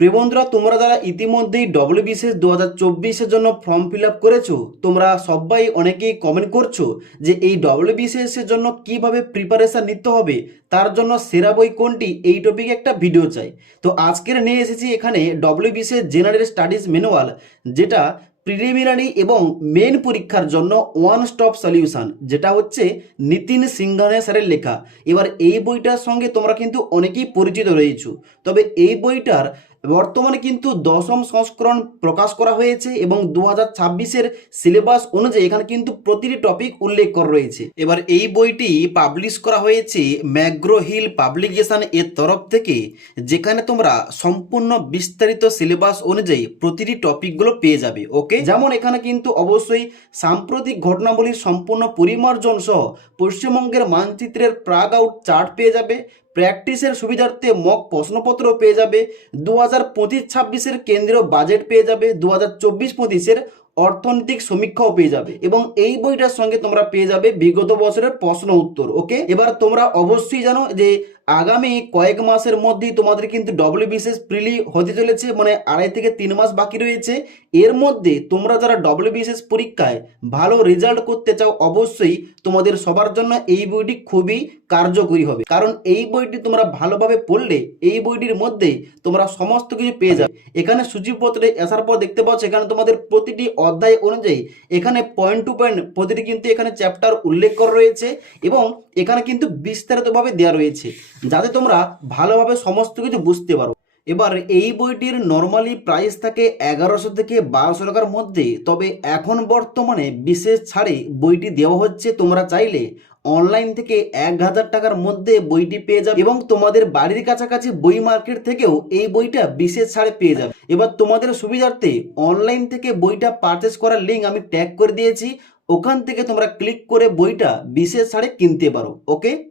প্রিয় বন্ধুরা, তোমরা যারা ইতিমধ্যেই ডব্লিউবিসিএস 2024-এর জন্য ফর্ম ফিল আপ করেছো, তোমরা সবাই অনেকেই কমেন্ট করছো যে এই ডব্লিউবিসিএস এর জন্য কিভাবে প্রিপারেশন নিতে হবে, তার জন্য সেরা বই কোনটি, এই টপিকে একটা ভিডিও চাই। তো আজকের নিয়ে এসেছি এখানে ডব্লিউবিসিএস জেনারেল স্টাডিজ ম্যানুয়াল, যেটা প্রিলিমিনারি এবং মেন পরীক্ষার জন্য ওয়ান স্টপ সলিউশন, যেটা হচ্ছে নিতিন সিংঘানিয়া স্যারের লেখা। এবার এই বইটার সঙ্গে তোমরা কিন্তু অনেকেই পরিচিত রয়েছো, তবে এই বইটার বর্তমানে কিন্তু দশম সংস্করণ প্রকাশ করা হয়েছে এবং 2026-এর সিলেবাস অনুযায়ী এখানে কিন্তু প্রতিটি টপিক উল্লেখ করা রয়েছে। এবার এই বইটি পাবলিশ করা হয়েছে ম্যাগ্রো হিল পাবলিকেশন এর তরফ থেকে, যেখানে তোমরা সম্পূর্ণ বিস্তারিত সিলেবাস অনুযায়ী প্রতিটি টপিকগুলো পেয়ে যাবে। ওকে, যেমন এখানে কিন্তু অবশ্যই সাম্প্রতিক ঘটনাবলীর সম্পূর্ণ পরিমার্জন সহ পশ্চিমবঙ্গের মানচিত্রের প্রাগ আউট চার্ট পেয়ে যাবে, প্র্যাকটিসের সুবিধার্থে মক প্রশ্নপত্র পেয়ে যাবে, 2025-26-এর কেন্দ্রীয় বাজেট পেয়ে যাবে, 2024-25-এর অর্থনৈতিক সমীক্ষাও পেয়ে যাবে এবং এই বইটার সঙ্গে তোমরা পেয়ে যাবে বিগত বছরের প্রশ্ন উত্তর। ওকে, এবার তোমরা অবশ্যই জানো যে আগামী কয়েক মাসের মধ্যেই তোমাদের কিন্তু ডব্লিউবিসিএস প্রিলি হতে চলেছে, মানে 2.5 থেকে 3 মাস বাকি রয়েছে। এর মধ্যে তোমরা যারা ডব্লিউবিসিএস পরীক্ষায় ভালো রেজাল্ট করতে চাও, অবশ্যই তোমাদের সবার জন্য এই বইটি খুবই কার্যকরী হবে, কারণ এই বইটি তোমরা ভালোভাবে পড়লে এই বইটির মধ্যে তোমরা সমস্ত কিছু পেয়ে যাবে। এখানে সূচিপত্রে আসার পর দেখতে পাচ্ছ এখানে তোমাদের প্রতিটি অধ্যায় অনুযায়ী এখানে পয়েন্ট টু পয়েন্ট প্রতিটি কিন্তু এখানে চ্যাপ্টার উল্লেখ করা রয়েছে এবং এখানে কিন্তু বিস্তারিতভাবে দেওয়া রয়েছে, যাতে তোমরা ভালোভাবে সমস্ত কিছু বুঝতে পারো। এবার এই বইটির নর্মালি প্রাইস থাকে 1100 থেকে 1200 টাকার মধ্যে, তবে এখন বর্তমানে বিশেষ ছাড়ে বইটি দেওয়া হচ্ছে। তোমরা চাইলে অনলাইন থেকে 1000 টাকার মধ্যে বইটি পেয়ে যাবে এবং তোমাদের বাড়ির কাছাকাছি বই মার্কেট থেকেও এই বইটা বিশেষ ছাড়ে পেয়ে যাবে। এবার তোমাদের সুবিধার্থে অনলাইন থেকে বইটা পারচেস করার লিঙ্ক আমি ট্যাগ করে দিয়েছি, ওখান থেকে তোমরা ক্লিক করে বইটা বিশেষ ছাড়ে কিনতে পারো। ওকে।